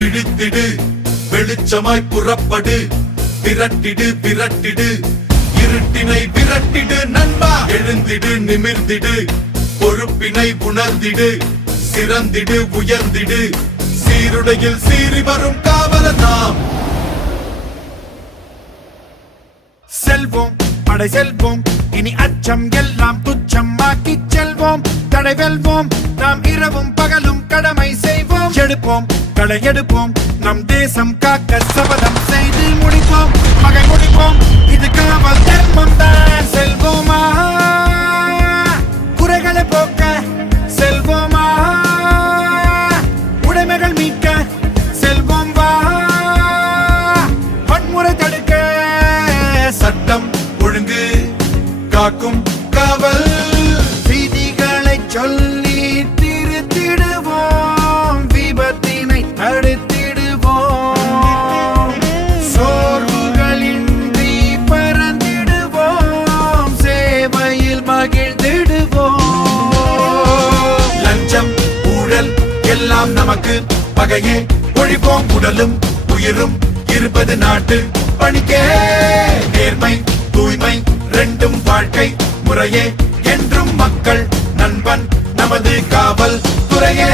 விழித்திடு வெளிச்சமாய் புறப்படு விரட்டிடு விரட்டிடு இருட்டினை விரட்டிடு நண்பா எழுந்திடு நிமிர்ந்திடு பொறுப்பினை உணர்ந்திடு சிறந்திடு உயர்ந்திடு சீருடையில் சீறி வரும் காவலர் நாம் செல்வோம் படை செல்வோம் இனி அச்சம் எல்லாம் துச்சமாக்கி செல்வோம் தடை வெல்வோம் நாம் இரவும் பகலும் கடமை செய்வோம் எடுப்போம் களை எடுப்போம் நம் தேசம் காக்க சபதம் செய்து முடிப்போம் பகை முடிப்போம் இது காவல் தர்மம் தான் செல்வோமா குறைகளை போக்க செல்வோமா உடைமைகள் மீட்க செல்வோம் வா வன்முறை தடுக்க சட்டம் ஒழுங்கு காக்கும் காவல் விதிகளை சொல்லி திருத்திடுவோம் விபத்தினை தடுத்திடுவோம் சோர்வுகளின்றி பறந்திடுவோம் சேவையில் மகிழ்ந்திடுவோம் லஞ்சம் ஊழல் எல்லாம் நமக்கு பகையே ஒழிப்போம் உடலும் உயிரும் இருப்பது நாட்டு பணிக்கே நேர்மை தூய்மை ரெண்டும் வாழ்க்கை முறையே என்றும் மக்கள் நண்பன் நமது காவல் துறையே